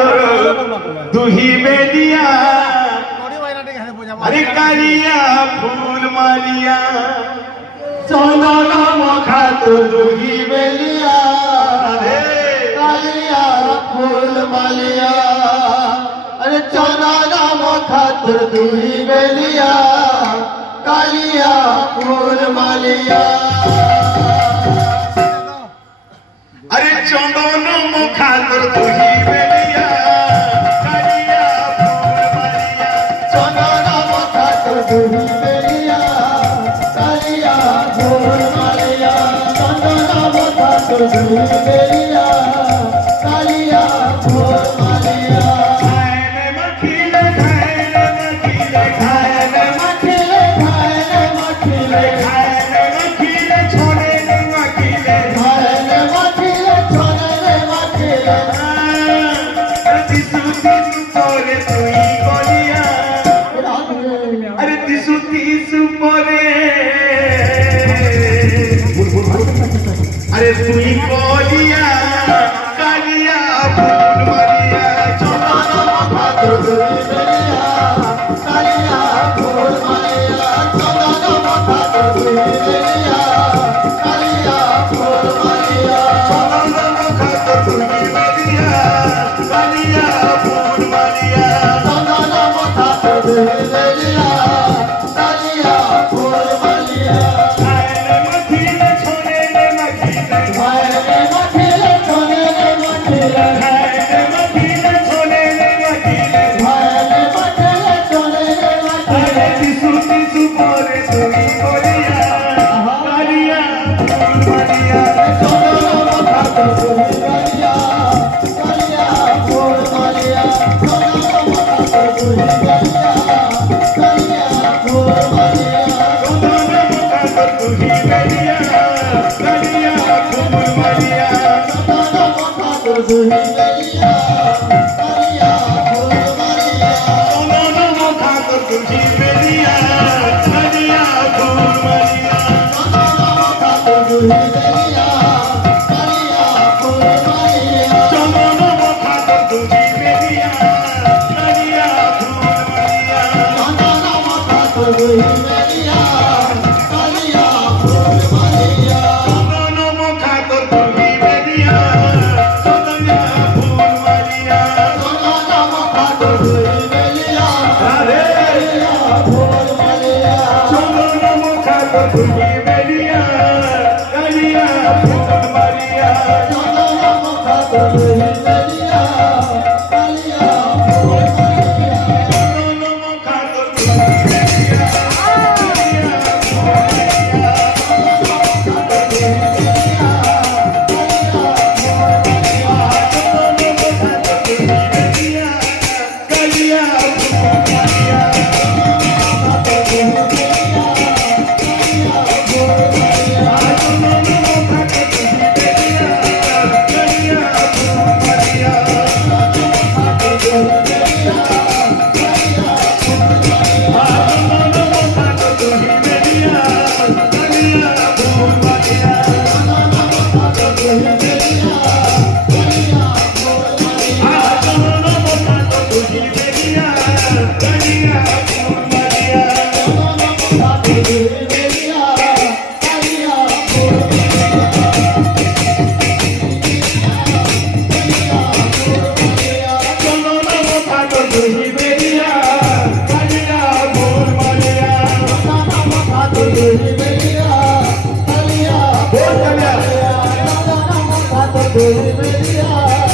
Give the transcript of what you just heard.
তোর দুহি বেলিয়া আরে কালিয়া ফুল মালিয়া চন্দন মুখা তোর দুহি বেলিয়া কালিয়া ফুল মালিয়া अरे चंदना मुखा तुर दुही बेलिया कालिया फूल मालिया अरे चंदन मुखा तुर दुही बेलिया कालिया फूल मालिया चंदना मुखा तुर दुही बेलिया कालिया फूल मालिया चंदना मुखा तुर दुही बेलिया कालिया फूल मालिया अरे तुई बोलिया कालिया फूल मालिया चंदना मुखा तुर दुही बेलिया कालिया फूल मालिया चंदना मुखा तुर दुही बेलिया कालिया फूल मालिया चंदन मुखा तुर दुही बेलिया कालिया फूल मालिया चंदना मुखा तुर दुही बेलिया कालिया फूल मालिया Belia